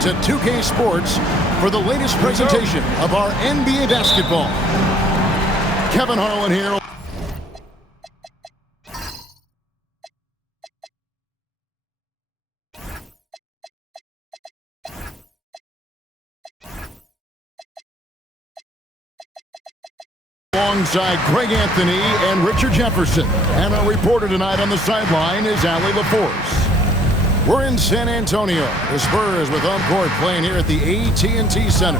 to 2K Sports for the latest presentation of our NBA basketball. Kevin Harlan here. Alongside Greg Anthony and Richard Jefferson. And our reporter tonight on the sideline is Allie LaForce. We're in San Antonio. The Spurs with home court playing here at the AT&T Center.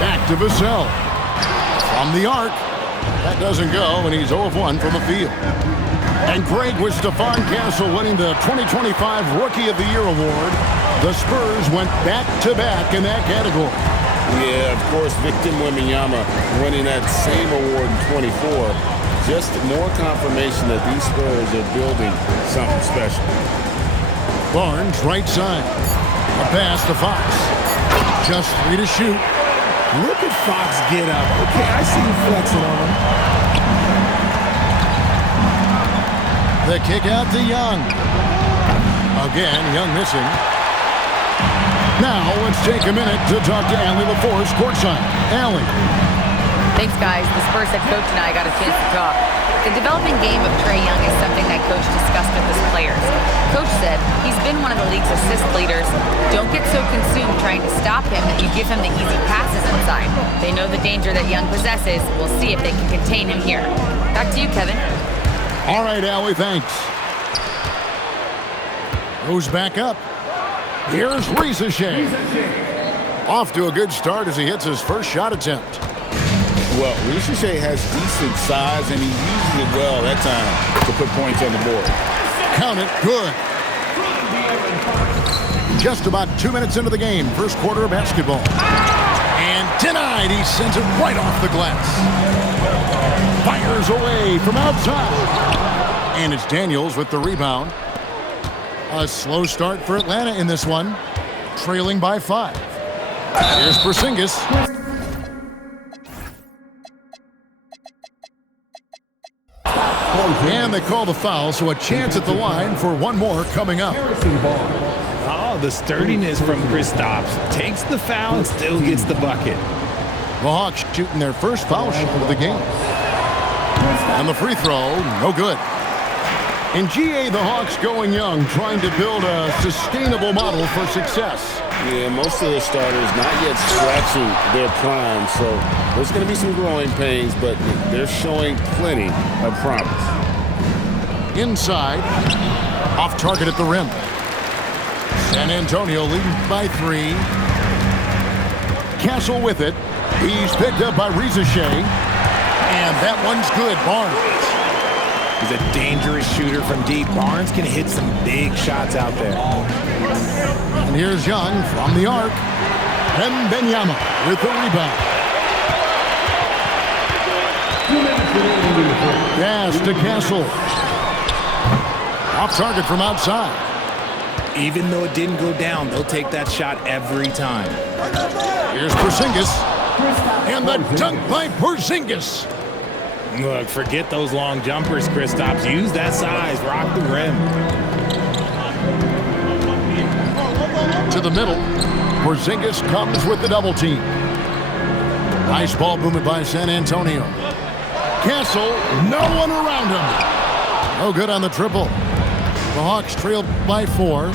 Back to Vassell. From the arc. That doesn't go, and he's 0 of 1 from the field. And Greg, with Stephon Castle winning the 2025 Rookie of the Year award, the Spurs went back-to-back in that category. Yeah, of course, Victor Wembanyama winning that same award in 24. Just more confirmation that these Spurs are building something special. Barnes, right side. A pass to Fox. Just 3 to shoot. Look at Fox get up. Okay, I see you flexing on him. The kick out to Young. Again, Young missing. Now, let's take a minute to talk to Allie LaForce, courtside. Allie. Thanks, guys. The Spurs head coach and I got a chance to talk. The developing game of Trae Young is something that Coach discussed with his players. Coach said he's been one of the league's assist leaders. Don't get so consumed trying to stop him that you give him the easy passes inside. They know the danger that Young possesses. We'll see if they can contain him here. Back to you, Kevin. All right, Allie, thanks. Goes back up. Here's Risacher. Off to a good start as he hits his first shot attempt. Well, Risacher has decent size, and he uses it well that time to put points on the board. Count it, good. Just about 2 minutes into the game, first quarter of basketball. And denied, he sends it right off the glass. Fires away from outside. And it's Daniels with the rebound. A slow start for Atlanta in this one, trailing by 5. Here's Porzingis. And they call the foul, so a chance at the line for one more coming up. Oh, the sturdiness from Kristaps. Takes the foul and still gets the bucket. The Hawks shooting their first foul shot of the game. And the free throw, no good. In GA, the Hawks going young, trying to build a sustainable model for success. Yeah, most of the starters not yet scratching their prime, so there's going to be some growing pains, but they're showing plenty of promise. Inside, off target at the rim. San Antonio leading by 3. Castle with it. He's picked up by Risacher. And that one's good, Barnes. He's a dangerous shooter from deep. Barnes can hit some big shots out there. And here's Young from the arc. Wembanyama with the rebound. Pass to Castle. Off target from outside. Even though it didn't go down, they'll take that shot every time. Here's Porzingis. And the dunk by Porzingis. Look, forget those long jumpers, Kristaps. Use that size. Rock the rim. To the middle. Porzingis comes with the double team. Nice ball movement by San Antonio. Castle, no one around him. No good on the triple. The Hawks trailed by 4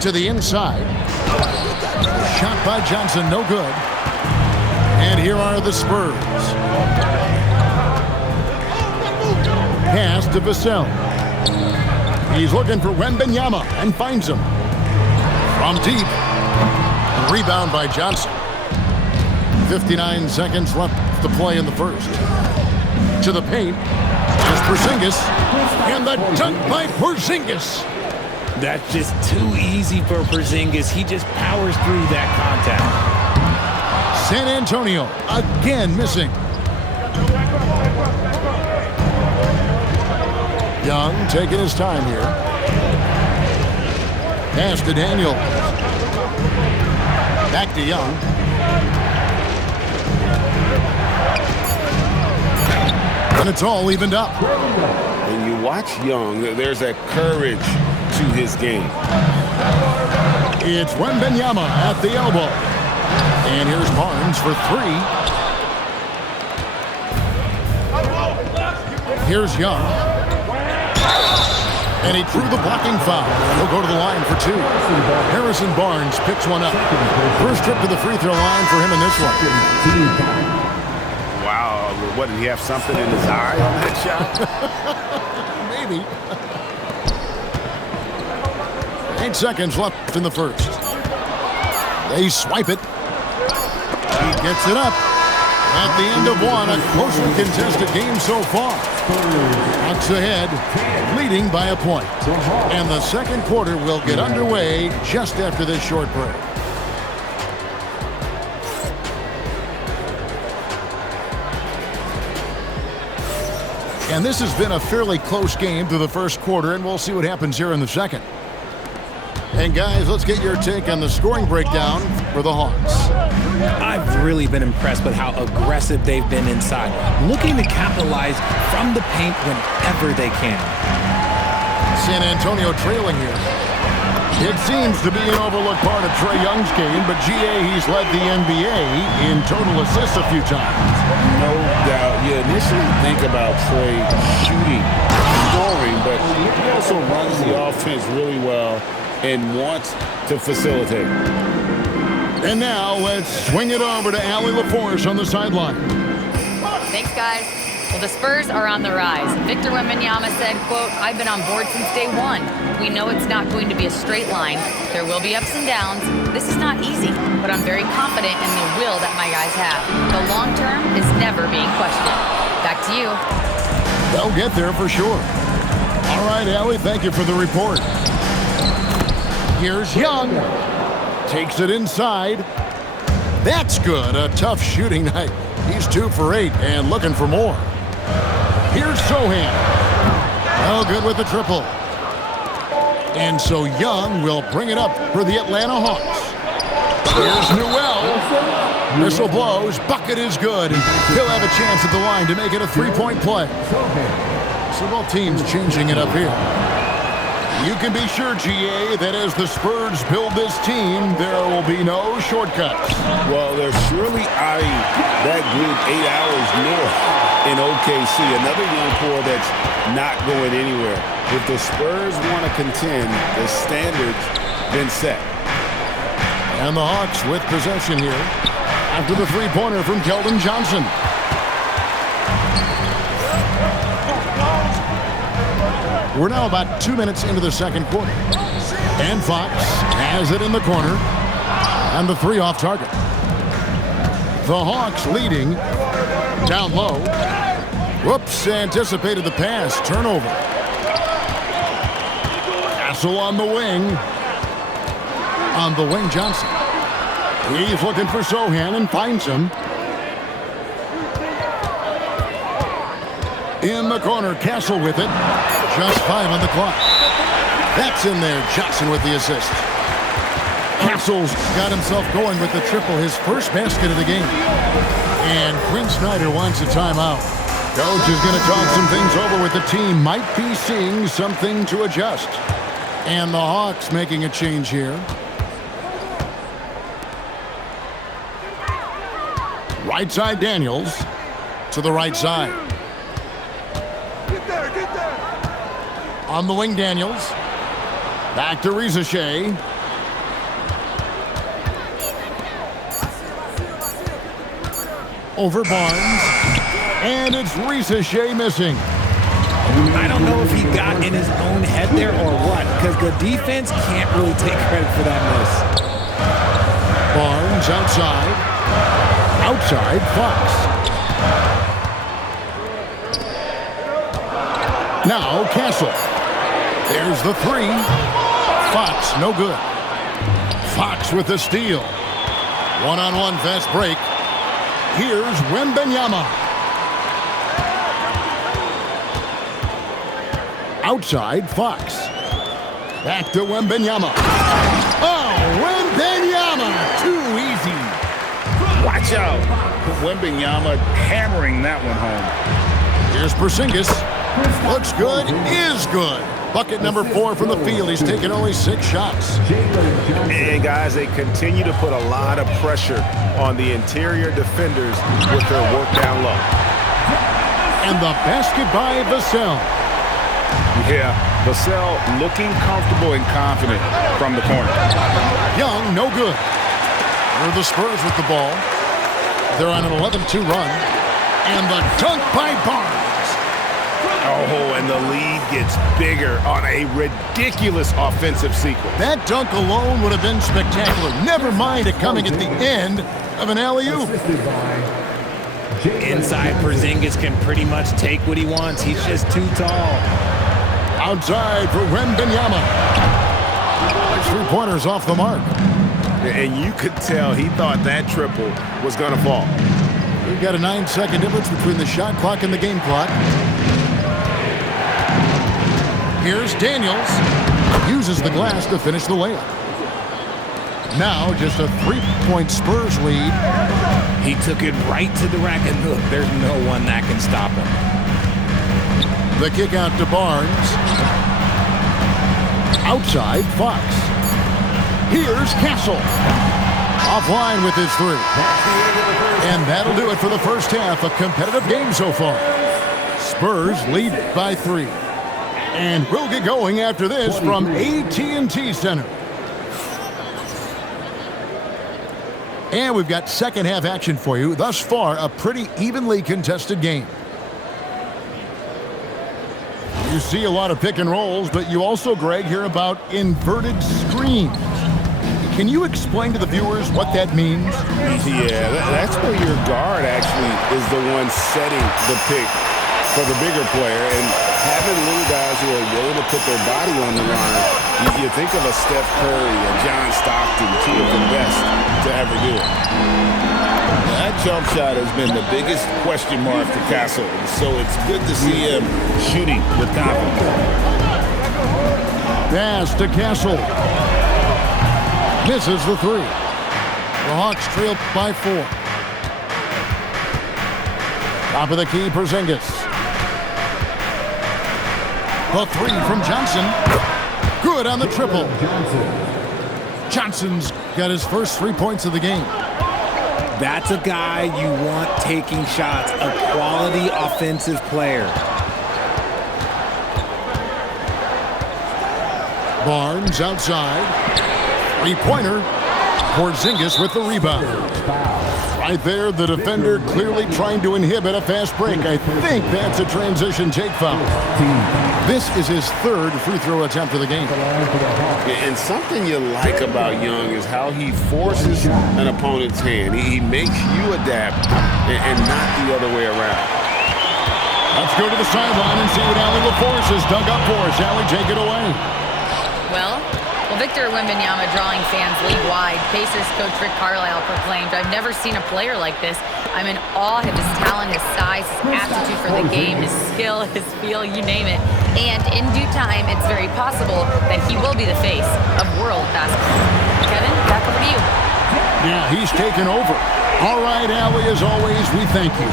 to the inside. Shot by Johnson, no good. And here are the Spurs. Pass to Vassell. He's looking for Wembanyama and finds him. From deep. Rebound by Johnson. 59 seconds left to play in the first. To the paint. Here's Porzingis. And the dunk by Porzingis. That's just too easy for Porzingis. He just powers through that contact. San Antonio again missing. Young taking his time here. Pass to Daniel. Back to Young. And it's all evened up. When you watch Young, there's that courage to his game. It's Wembanyama at the elbow. And here's Barnes for three. Here's Young. And he drew the blocking foul. He'll go to the line for two. Harrison Barnes picks one up. First trip to the free throw line for him in this one. Wow, what, did he have something in his eye on that shot? Maybe. 8 seconds left in the first. They swipe it. He gets it up. At the end of one, a closely contested game so far. Bucks ahead, leading by a point. And the second quarter will get underway just after this short break. And this has been a fairly close game through the first quarter, and we'll see what happens here in the second. And guys, let's get your take on the scoring breakdown for the Hawks. I've really been impressed with how aggressive they've been inside, looking to capitalize from the paint whenever they can. San Antonio trailing here. It seems to be an overlooked part of Trae Young's game, but GA, he's led the NBA in total assists a few times. No doubt. You initially think about Trae shooting, scoring, but he also runs the offense really well and wants to facilitate. And now let's swing it over to Allie LaForce on the sideline. Thanks, guys. Well, the Spurs are on the rise. Victor Wembanyama said, quote, "I've been on board since day one. We know it's not going to be a straight line. There will be ups and downs. This is not easy, but I'm very confident in the will that my guys have. The long term is never being questioned." Back to you. They'll get there for sure. All right, Allie, thank you for the report. Here's Young. Takes it inside. That's good. A tough shooting night. He's 2 for 8 and looking for more. Here's Sohan. Oh, good with the triple. And so Young will bring it up for the Atlanta Hawks. Here's Newell. Whistle blows. Bucket is good. He'll have a chance at the line to make it a 3-point play. So both teams changing it up here. You can be sure, GA, that as the Spurs build this team, there will be no shortcuts. Well, they're surely eyeing that group 8 hours north in OKC. Another young core that's not going anywhere. If the Spurs want to contend, the standard's been set. And the Hawks with possession here after the three-pointer from Keldon Johnson. We're now about 2 minutes into the second quarter. And Fox has it in the corner. And the three off target. The Hawks leading. Down low. Whoops, anticipated the pass. Turnover. Castle on the wing. On the wing, Johnson. He's looking for Sohan and finds him. In the corner, Castle with it. Just 5 on the clock. That's in there. Johnson with the assist. Castle's got himself going with the triple, his first basket of the game. And Quinn Snyder wants a timeout. Coach is going to talk some things over with the team. Might be seeing something to adjust. And the Hawks making a change here. Right side Daniels to the right side. On the wing, Daniels. Back to Reza Shea. Over Barnes. And it's Reza Shea missing. I don't know if he got in his own head there or what, because the defense can't really take credit for that miss. Barnes outside. Outside, Fox. Now, Castle. There's the three. Fox, no good. Fox with the steal. One-on-one fast break. Here's Wembanyama. Outside, Fox. Back to Wembanyama. Oh, Wembanyama! Too easy. Watch out. Wembanyama hammering that one home. Here's Porzingis. Looks good, is good. Bucket number 4 from the field. He's taken only 6 shots. And, guys, they continue to put a lot of pressure on the interior defenders with their work down low. And the basket by Vassell. Yeah, Vassell looking comfortable and confident from the corner. Young, no good. Here are the Spurs with the ball. They're on an 11-2 run. And the dunk by Barnes. Oh, and the lead gets bigger on a ridiculous offensive sequence. That dunk alone would have been spectacular. Never mind it coming at the end of an alley-oop. Inside, Porzingis can pretty much take what he wants. He's just too tall. Outside for Wembanyama. 3-pointers off the mark. And you could tell he thought that triple was going to fall. We've got a 9-second difference between the shot clock and the game clock. Here's Daniels. Uses the glass to finish the layup. Now just a 3-point Spurs lead. He took it right to the rack, and look, there's no one that can stop him. The kick out to Barnes. Outside, Fox. Here's Castle. Offline with his 3. And that'll do it for the first half. A competitive game so far. Spurs lead by 3. And we'll get going after this from AT&T Center. And we've got second half action for you. Thus far, a pretty evenly contested game. You see a lot of pick and rolls, but you also, Greg, hear about inverted screens. Can you explain to the viewers what that means? Yeah, that's where your guard actually is the one setting the pick for the bigger player. And having little guys who are willing to put their body on the line, you think of a Steph Curry, a John Stockton, 2 of the best to ever do it. That jump shot has been the biggest question mark for Castle, so it's good to see him shooting with confidence. Pass to Castle. Misses the 3. The Hawks trail by 4. Top of the key, Porzingis. The 3 from Johnson. Good on the triple. Johnson's got his first 3 points of the game. That's a guy you want taking shots, a quality offensive player. Barnes outside. 3-pointer. Porzingis with the rebound. Right there, the defender clearly trying to inhibit a fast break. I think that's a transition take foul. This is his 3rd free throw attempt of the game. And something you like about Young is how he forces an opponent's hand. He makes you adapt and not the other way around. Let's go to the sideline and see what Allie LaForce has dug up for us. Allie, take it away. Well, Victor Wembanyama drawing fans league-wide. Pacers coach Rick Carlisle proclaimed, "I've never seen a player like this. I'm in awe of his talent, his size, his aptitude for the game, his skill, his feel, you name it. And in due time, it's very possible that he will be the face of world basketball." Kevin, back over to you. Yeah, he's taken over. All right, Allie, as always, we thank you.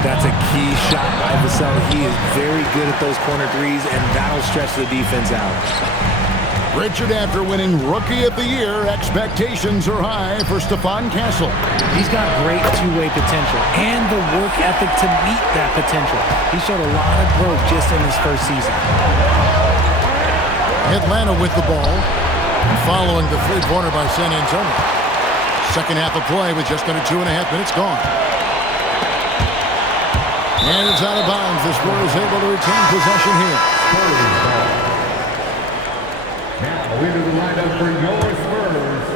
That's a key shot by Vassell. He is very good at those corner threes, and that'll stretch the defense out. Richard, after winning Rookie of the Year, expectations are high for Stephon Castle. He's got great two-way potential and the work ethic to meet that potential. He showed a lot of growth just in his first season. Atlanta with the ball, following the 3-pointer by San Antonio. Second half of play with just under 2.5 minutes gone. And it's out of bounds. The Spurs able to retain possession here. Now into the lineup for your Spurs.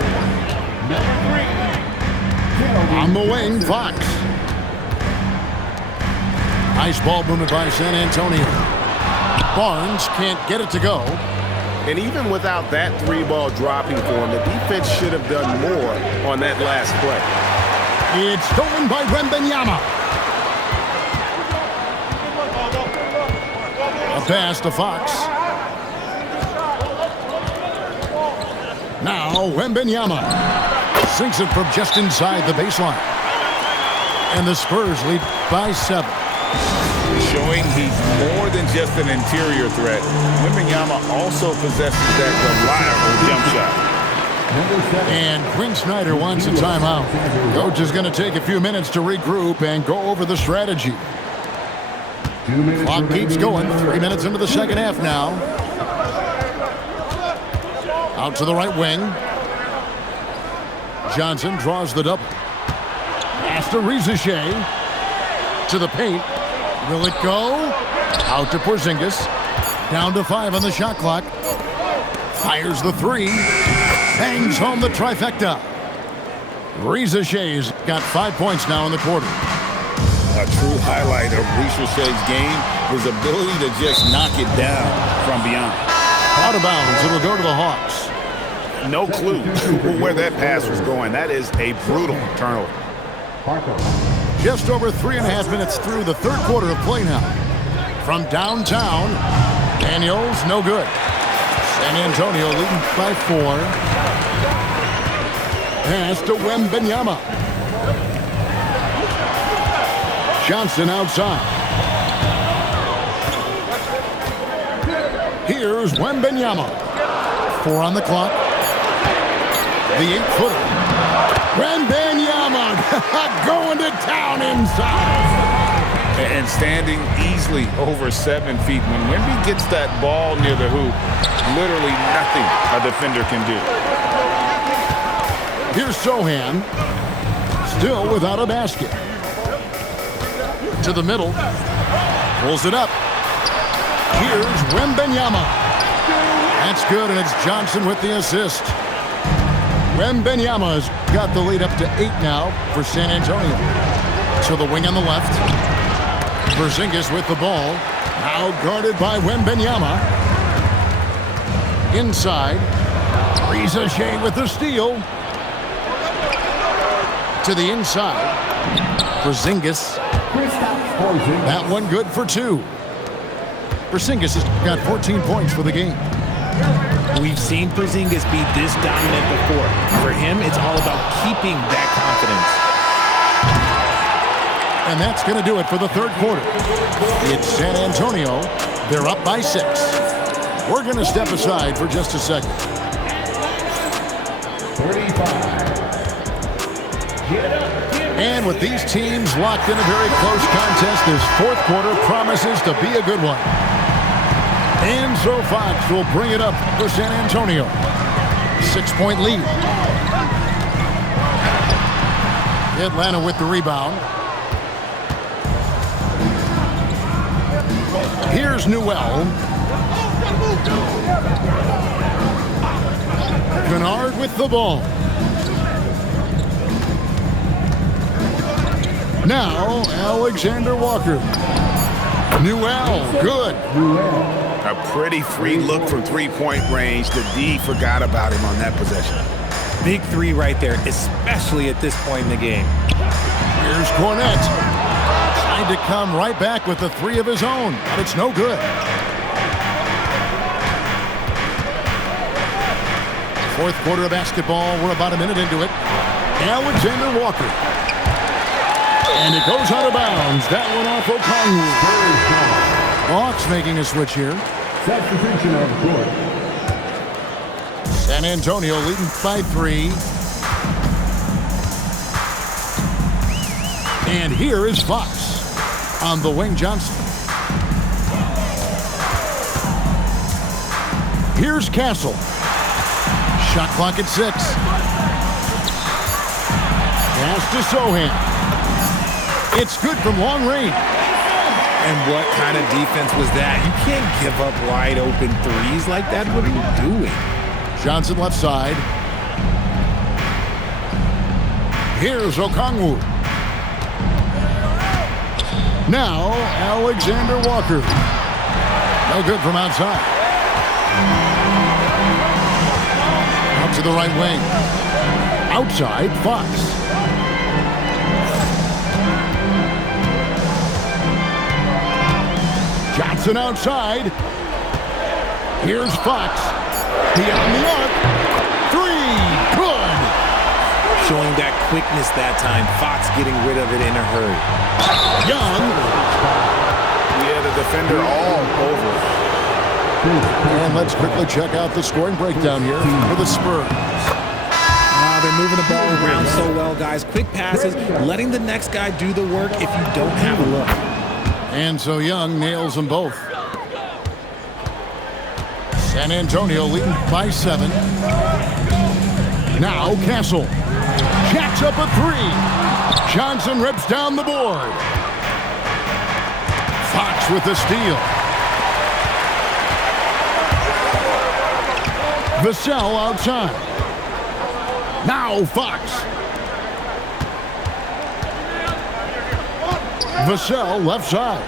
Number 3. On the wing, Fox. Nice ball movement by San Antonio. Barnes can't get it to go. And even without that 3-ball dropping for him, the defense should have done more on that last play. It's stolen by Wembanyama. A pass to Fox. Now Wembanyama sinks it from just inside the baseline. And the Spurs lead by 7. Showing he's more than just an interior threat. Wembanyama also possesses that reliable jump shot. And Quinn Snyder wants a timeout. Coach is going to take a few minutes to regroup and go over the strategy. Clock keeps going. 3 minutes into the second half now. Out to the right wing. Johnson draws the double. Pass to Rizachet. To the paint. Will it go? Out to Porzingis. Down to 5 on the shot clock. Fires the three. Bangs home the trifecta. Rizachet's got 5 points now in the quarter. A true highlight of Rizachet's game, his ability to just knock it down from beyond. Out of bounds, it'll go to the Hawks. No clue where that pass was going. That is a brutal turnover. Just over 3.5 minutes through the third quarter of play now. From downtown, Daniels, no good. San Antonio leading by 4. Pass to Wembanyama. Johnson outside. Here's Wembanyama. 4 on the clock. The 8-footer. Wembanyama going to town inside. And standing easily over 7 feet. When Wemby gets that ball near the hoop, literally nothing a defender can do. Here's Sohan. Still without a basket. To the middle. Pulls it up. Here's Wembanyama. That's good, and it's Johnson with the assist. Wembanyama's got the lead up to 8 now for San Antonio. To the wing on the left. Porzingis with the ball. Now guarded by Wembanyama. Inside. Rizachet with the steal. To the inside. Porzingis. That one good for 2. Porzingis has got 14 points for the game. We've seen Porzingis be this dominant before. For him, it's all about keeping that confidence. And that's going to do it for the third quarter. It's San Antonio. They're up by 6. We're going to step aside for just a second. 35. And with these teams locked in a very close contest, this fourth quarter promises to be a good one. And so Fox will bring it up for San Antonio. 6-point lead. Atlanta with the rebound. Here's Newell. Kennard with the ball. Now, Alexander Walker. Newell, good. A pretty free look from three-point range. The D forgot about him on that possession. Big 3 right there, especially at this point in the game. Here's Cornette. Trying to come right back with the 3 of his own, but it's no good. Fourth quarter of basketball. We're about a minute into it. Alexander Walker. And it goes out of bounds. That one off Okongwu. Hawks making a switch here. Substitution on the court. San Antonio leading by 3. And here is Fox on the wing. Johnson. Here's Castle. Shot clock at 6. Pass to Sohan. It's good from long range. And what kind of defense was that? You can't give up wide open 3s like that. What are you doing? Johnson left side. Here's Okongwu. Now Alexander Walker. No good from outside. Out to the right wing. Outside, Fox. Johnson outside. Here's Fox. Beyond the arc. 3. Good. Showing that quickness that time. Fox getting rid of it in a hurry. Young. Yeah, the defender all over it. And let's quickly check out the scoring breakdown here for the Spurs. They're moving the ball around so well, guys. Quick passes, letting the next guy do the work if you don't have a look. And so Young nails them both. San Antonio leading by 7. Now Castle jacks up a 3. Johnson rips down the board. Fox with the steal. Vassell outside. Now Fox. Vassell left side.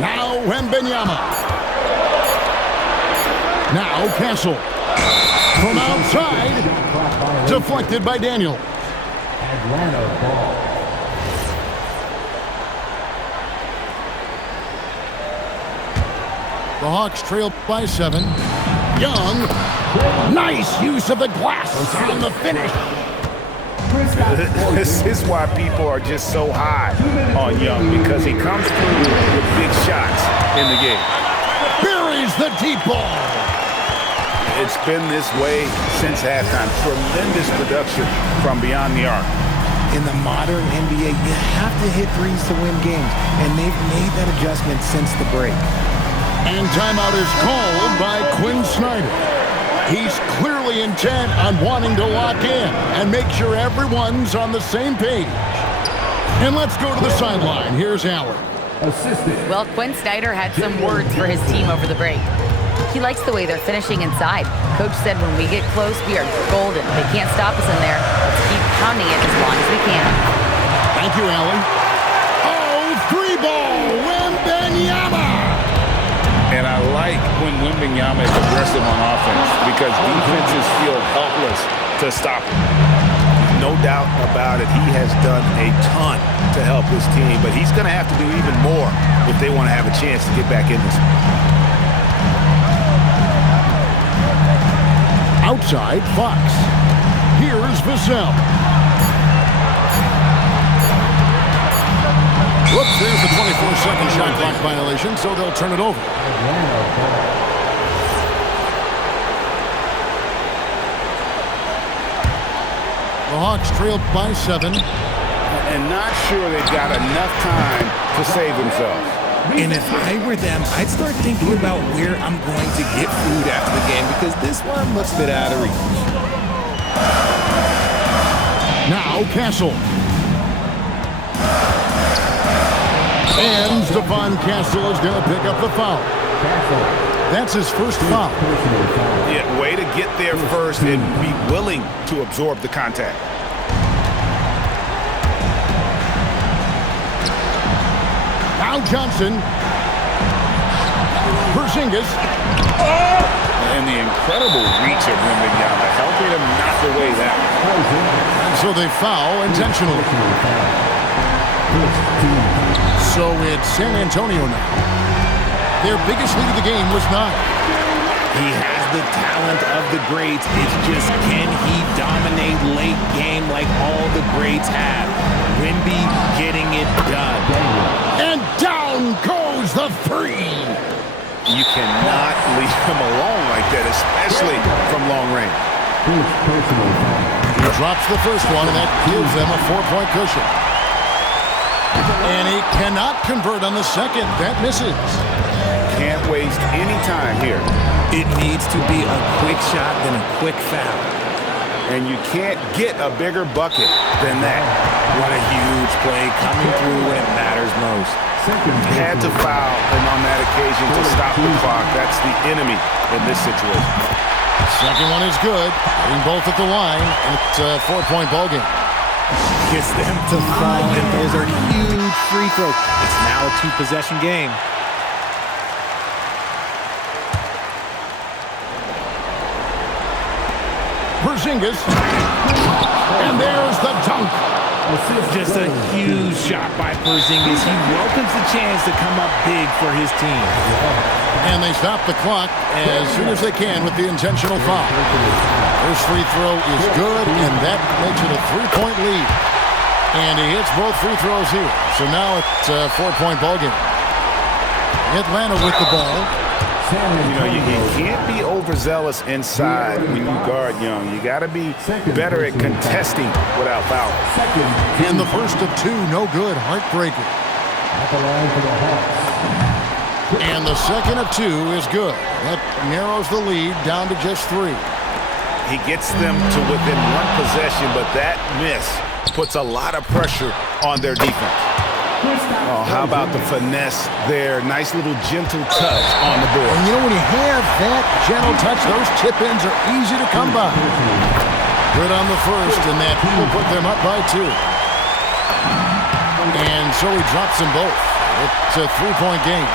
Now Wembanyama. Now Castle. From outside. Deflected by Daniel. Atlanta ball. The Hawks trail by 7. Young. Nice use of the glass on the finish. This is why people are just so high on Young, because he comes through with big shots in the game. Buries the deep ball. It's been this way since halftime. Tremendous production from beyond the arc. In the modern NBA, you have to hit threes to win games, and they've made that adjustment since the break. And timeout is called by Quinn Snyder. He's clearly intent on wanting to lock in and make sure everyone's on the same page. And let's go to the sideline. Here's Allen. Assistant. Well, Quinn Snyder had some words for his team over the break. He likes the way they're finishing inside. Coach said when we get close, we are golden. They can't stop us in there. Let's keep pounding it as long as we can. Thank you, Allen. Oh, 3-ball, Wembanyama. And I like when Wembanyama is aggressive on offense, because defenses feel helpless to stop him. No doubt about it, he has done a ton to help his team, but he's going to have to do even more if they want to have a chance to get back in this. Outside, Fox. Here's Vassell. Whoops, there's the 24-second shot clock violation, so they'll turn it over. The Hawks trailed by 7. And not sure they've got enough time to save themselves. And if I were them, I'd start thinking about where I'm going to get food after the game, because this one looks a bit out of reach. Now Castle. And Stephon Castle is going to pick up the foul. That's his first foul. Yeah, way to get there first and be willing to absorb the contact. Now Johnson. Porzingis. And the incredible reach of Wembanyama, helping him knock away that one. So they foul intentionally. So it's San Antonio now. Their biggest lead of the game was 9. He has the talent of the greats. It's just, can he dominate late game like all the greats have? Wemby getting it done. And down goes the 3. You cannot leave him alone like that, especially from long range. He drops the first one, and that gives them a 4-point cushion. And he cannot convert on the second. That misses. Can't waste any time here. It needs to be a quick shot than a quick foul. And you can't get a bigger bucket than that. What a huge play coming through when it matters most. Had to foul, and on that occasion to stop the clock. That's the enemy in this situation. Second one is good. Getting both at the line, and it's a 4-point ball game. Gets them to fall, and those are huge free throws. It's now a 2-possession game. Porzingis. And there's the dunk. Just a huge shot by Porzingis. He welcomes the chance to come up big for his team. And they stop the clock as soon as they can with the intentional foul. First free throw is good, and that makes it a 3-point lead. And he hits both free throws here. So now it's a 4-point ball game. Atlanta with the ball. You know, you can't be overzealous inside when you guard Young. You got to be better at contesting without foul. And the first of two, no good. Heartbreaker. And the second of two is good. That narrows the lead down to just 3. He gets them to within one possession, but that miss puts a lot of pressure on their defense. Oh, how about the finesse there? Nice little gentle touch on the board. And you know, when you have that gentle touch, those chip-ins are easy to come by. Good on the first, and that will put them up by 2. And so he drops them both. It's a 3-point game.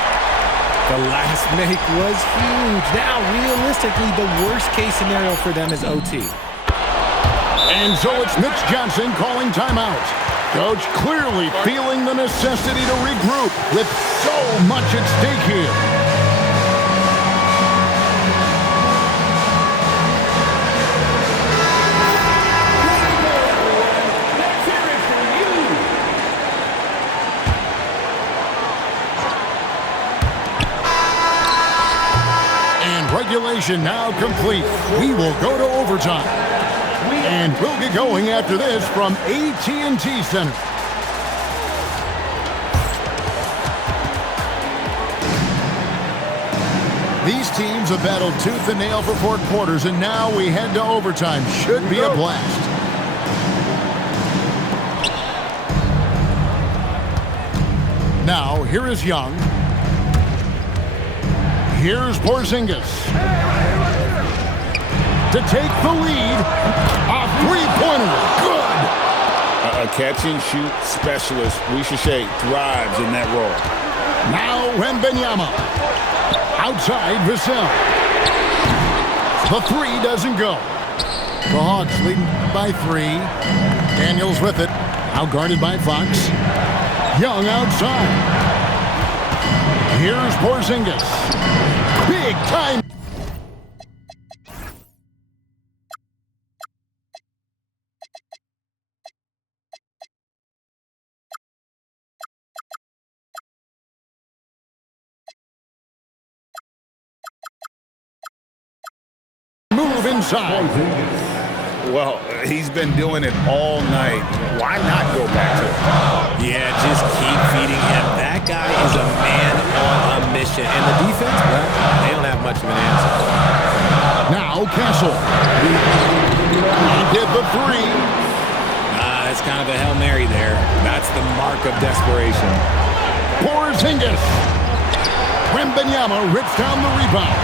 The last make was huge. Now, realistically, the worst-case scenario for them is OT. And so it's Mitch Johnson calling timeout. Coach clearly feeling the necessity to regroup with so much at stake here. And regulation now complete. We will go to overtime. And we'll get going after this from AT&T Center. These teams have battled tooth and nail for 4 quarters, and now we head to overtime. Should be a blast. Now, here is Young. Here's Porzingis. To take the lead, a 3-pointer, good! A catch-and-shoot specialist, Richache, thrives in that role. Now Wembanyama, outside Vassell. The 3 doesn't go. The Hawks leading by 3. Daniels with it, out guarded by Fox. Young outside. Here's Porzingis. Big time. Move inside. Well, he's been doing it all night. Why not go back to it? Yeah, just keep feeding him. That guy is a man on a mission. And the defense, well, they don't have much of an answer. Now Castle. He did the 3. It's kind of a Hail Mary there. That's the mark of desperation. Porzingis. Wembanyama rips down the rebound.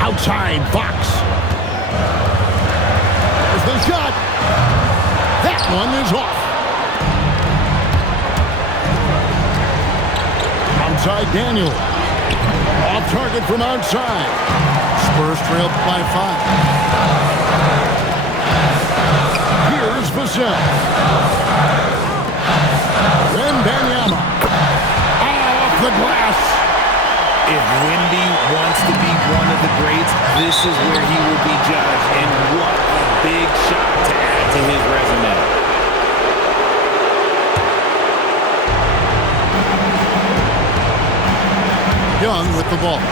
Outside Fox. There's the shot. That one is off. Outside Daniel. Off target from outside. Spurs trail by 5. Here's Vassell. Wembanyama. Off the glass. If Wemby wants to be one of the greats, this is where he will be judged. And what a big shot to add to his resume. Young with the ball.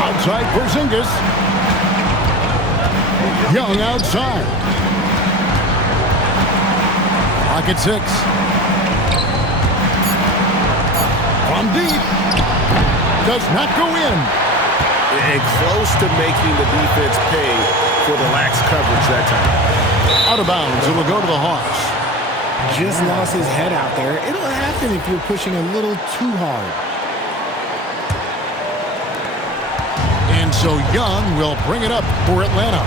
Outside Porzingis. Young outside. Clock at 6. From deep. Does not go in. And close to making the defense pay for the lax coverage that time. Out of bounds. It will go to the Hawks. Just lost his head out there. It'll happen if you're pushing a little too hard. And so Young will bring it up for Atlanta.